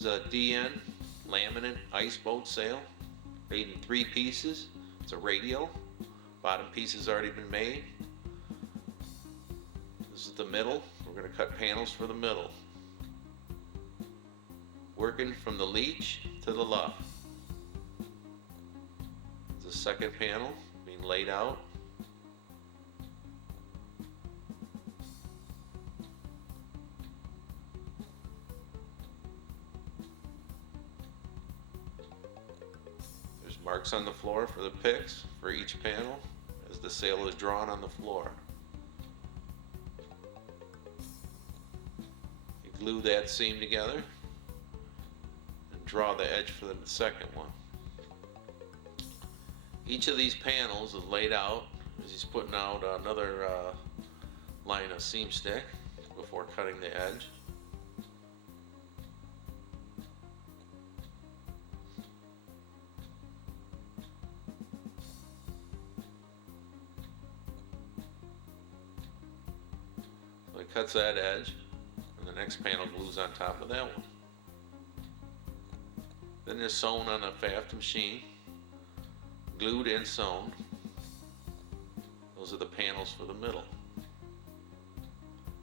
This is a DN laminate iceboat sail, made in 3 pieces. It's a radial. Bottom piece has already been made. This is the middle. We're going to cut panels for the middle. Working from the leech to the loft. The second panel being laid out. There's marks on the floor for the picks for each panel as the sail is drawn on the floor. You glue that seam together and draw the edge for the second one. Each of these panels is laid out as he's putting out another line of seam stick before cutting the edge. So he cuts that edge, and the next panel glues on top of that one. Then they're sewn on a Faft machine, glued and sewn. Those are the panels for the middle.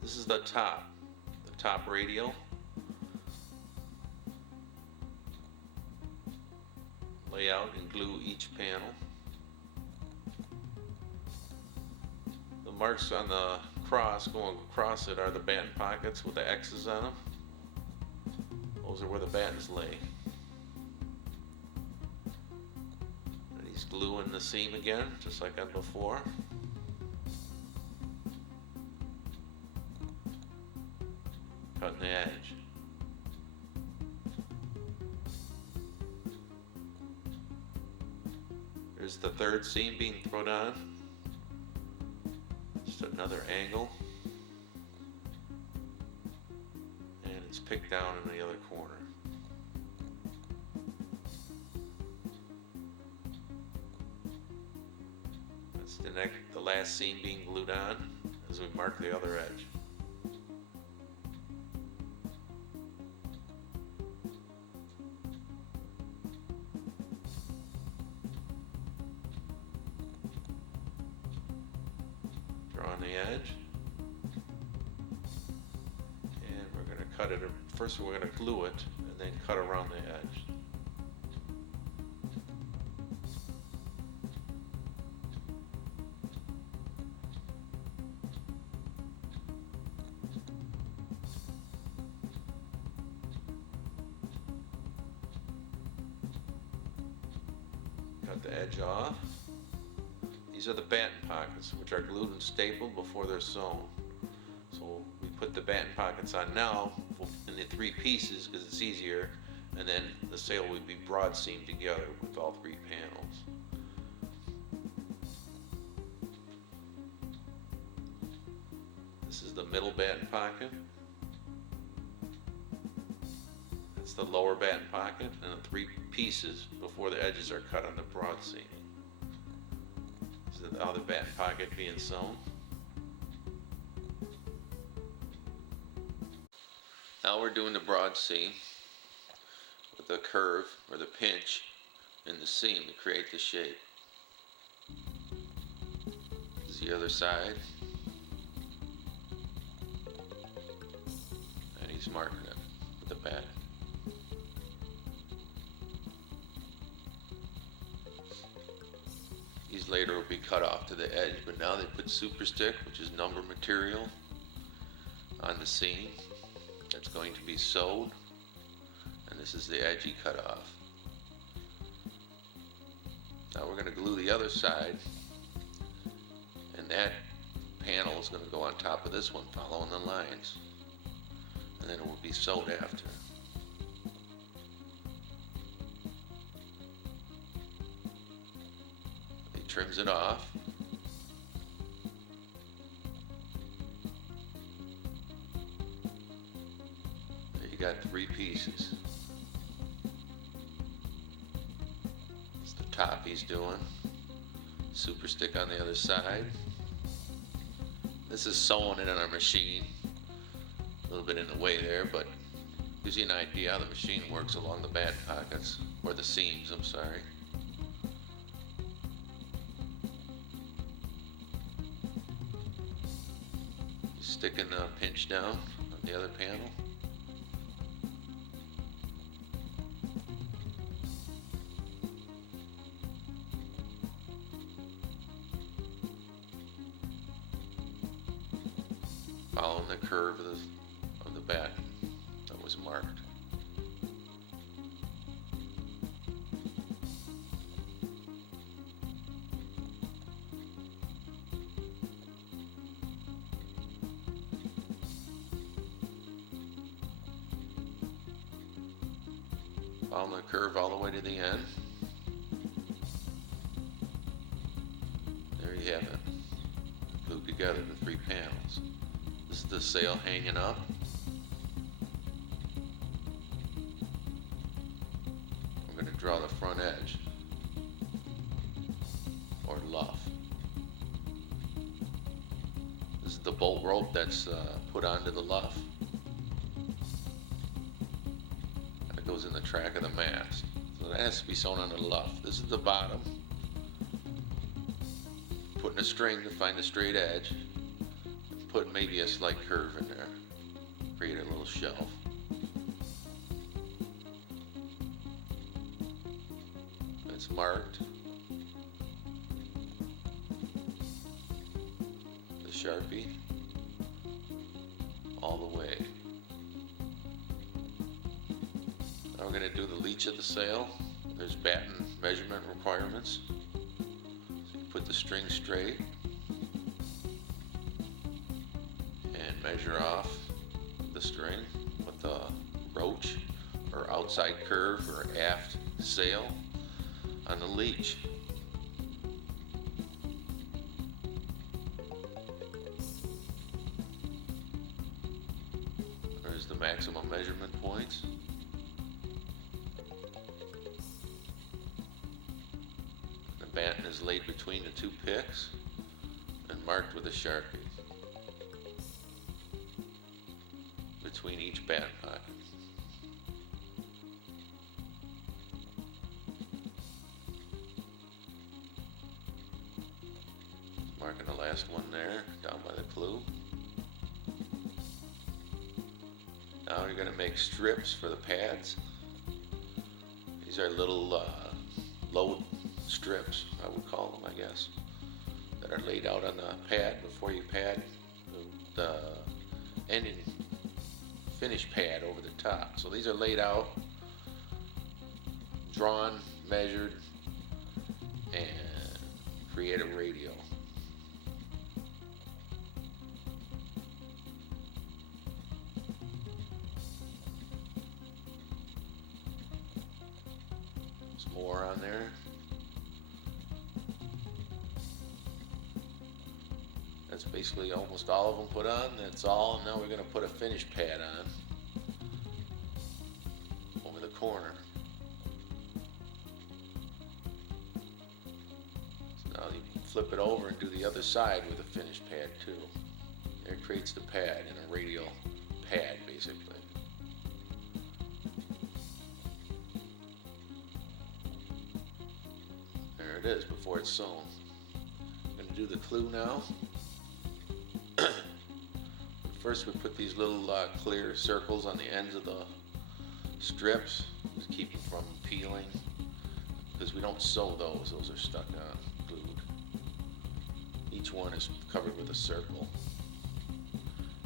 This is the top radial. Lay out and glue each panel. The marks on the cross going across it are the batten pockets with the X's on them. Those are where the battens lay. And he's gluing the seam again, just like on before. Cutting the edge. There's the third seam being thrown on. Just another angle. And it's picked down in the other corner. That's the last seam being glued on as we mark the other edge. On the edge, and we're going to cut it. First we're going to glue it and then cut around the edge. Cut the edge off. These are the batten pockets, which are glued and stapled before they're sewn. So we put the batten pockets on now in the 3 pieces because it's easier, and then the sail will be broad seamed together with all 3 panels. This is the middle batten pocket. That's the lower batten pocket, and the 3 pieces before the edges are cut on the broad seam. The other batten pocket being sewn. Now we're doing the broad seam with the curve or the pinch in the seam to create the shape. This is the other side. And he's marking it with the batten. These later will be cut off to the edge, but now they put super stick, which is number material, on the seam. That's going to be sewed, and this is the edge he cut off. Now we're going to glue the other side, and that panel is going to go on top of this one, following the lines, and then it will be sewed after. Trims it off. There you got 3 pieces. It's the top he's doing. Super stick on the other side. This is sewing it on our machine. A little bit in the way there, but Gives you an idea how the machine works along the band pockets, or the seams, I'm sorry. Sticking the pinch down on the other panel. Following the curve of the bat that was marked. Follow the curve all the way to the end. There you have it. Glued together the 3 panels. This is the sail hanging up. We're going to draw the front edge, or luff. This is the bolt rope that's put onto the luff. It goes in the track of the mast. So that has to be sewn onto the luff. This is the bottom. Putting a string to find a straight edge. Put maybe a slight curve in there. Create a little shelf. It's marked. The Sharpie. All the way. Now we're going to do the leech of the sail. There's batten measurement requirements. So you put the string straight. Measure off the string with the roach or outside curve or aft sail on the leech. There's the maximum measurement points. The batten is laid between the 2 picks and marked with a Sharpie. Between each batten pocket. Marking the last one there, down by the clue. Now you're going to make strips for the pads. These are little load strips, I would call them, I guess, that are laid out on the pad before you pad the ending finish pad over the top. So these are laid out, drawn, measured, and create a radial. There's more on there. That's basically almost all of them put on. That's all, and now we're going to put a finish pad on over the corner. So now you flip it over and do the other side with a finish pad too. There it creates the pad in a radial pad basically. There it is before it's sewn. I'm going to do the clue now. First we put these little clear circles on the ends of the strips to keep them from peeling, because we don't sew those are stuck on, glued. Each one is covered with a circle.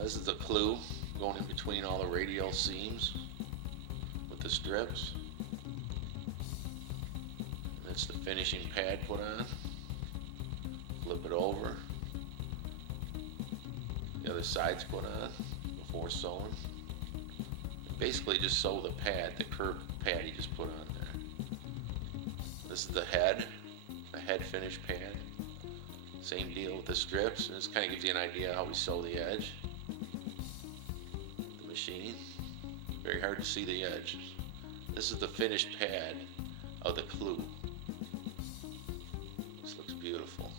This is the clue going in between all the radial seams with the strips. And that's the finishing pad put on. Flip it over. The other side's put on before sewing. Basically just sew the pad, the curved pad you just put on there. This is the head finish pad. Same deal with the strips, and this kind of gives you an idea how we sew the edge. The machine, very hard to see the edge. This is the finished pad of the clue. This looks beautiful.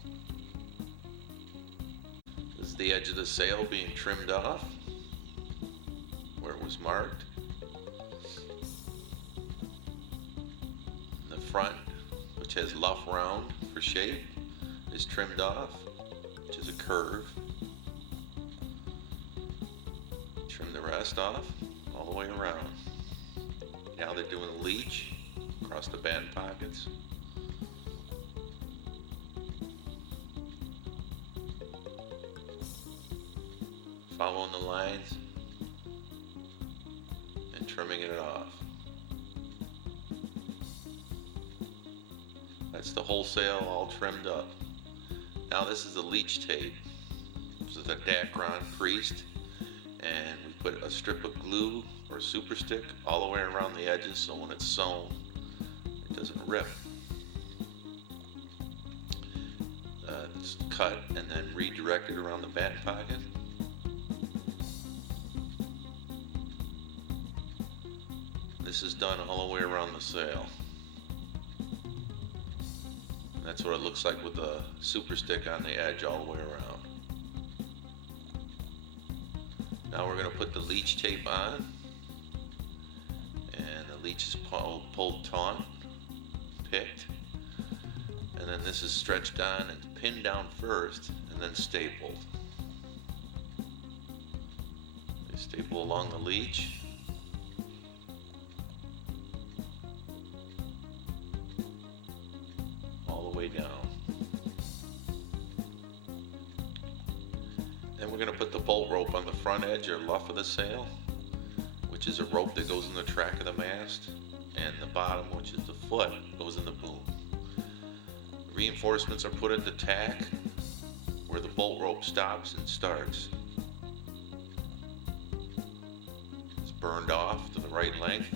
This is the edge of the sail being trimmed off where it was marked. front, which has loft round for shape, is trimmed off, which is a curve. Trim the rest off all the way around. Now they're doing the leech across the batten pockets. Following the lines and trimming it off. That's the whole sail all trimmed up. Now this is the leech tape. This is a Dacron creased, and we put a strip of glue or super stick all the way around the edges so when it's sewn it doesn't rip. It's cut and then redirected around the batten pocket. This is done all the way around the sail. And that's what it looks like with the super stick on the edge all the way around. Now we're going to put the leech tape on, and the leech is pulled taut, picked, and then this is stretched on and pinned down first and then stapled. They staple along the leech. Way down. Then we're going to put the bolt rope on the front edge or luff of the sail, which is a rope that goes in the track of the mast, and the bottom, which is the foot, goes in the boom. Reinforcements are put at the tack where the bolt rope stops and starts. It's burned off to the right length.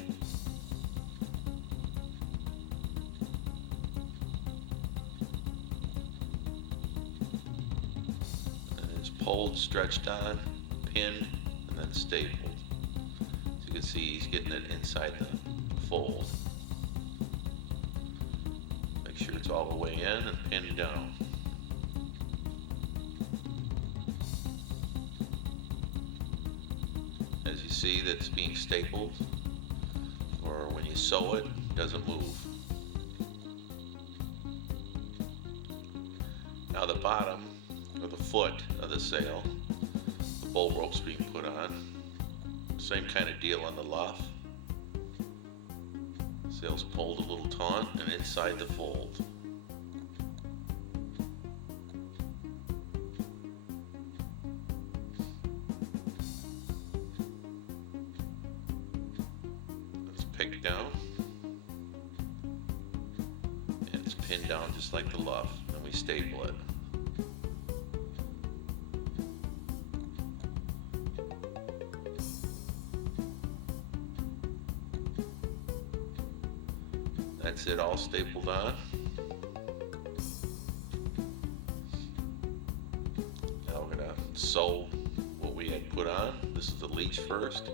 Pulled, stretched on, pinned, and then stapled. As you can see, he's getting it inside the fold. Make sure it's all the way in and pinned down. As you see, that's being stapled, or when you sew it, it doesn't move. Now the bottom, or the foot of the sail, the bolt rope's being put on. Same kind of deal on the luff. Sail's pulled a little taut and inside the fold. It's picked down and it's pinned down just like the luff, and we staple it. That's it, all stapled on. Now we're gonna sew what we had put on. This is the leech first.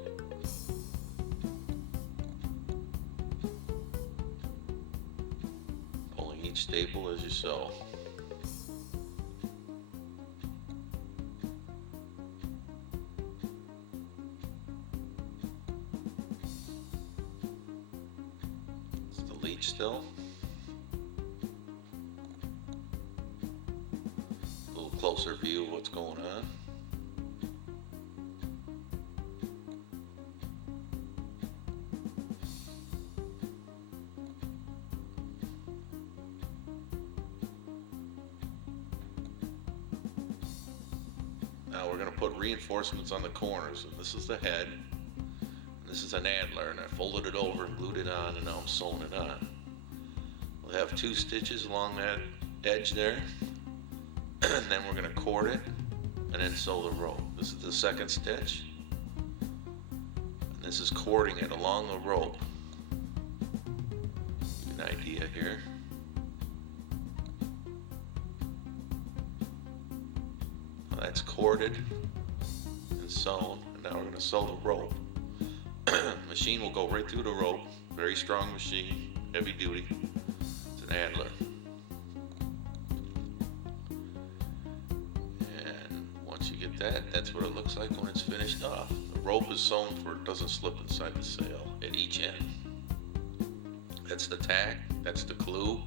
Pulling each staple as you sew. Leech still. A little closer view of what's going on. Now we're going to put reinforcements on the corners, and this is the head. This is an antler, and I folded it over and glued it on, and now I'm sewing it on. We'll have 2 stitches along that edge there, and then we're going to cord it and then sew the rope. This is the second stitch, and this is cording it along the rope. Give you an idea here. Well, that's corded and sewn, and now we're going to sew the rope. Machine will go right through the rope. Very strong machine, heavy duty. It's an antler. And once you get that, that's what it looks like when it's finished off. The rope is sewn for it doesn't slip inside the sail at each end. That's the tag, that's the glue.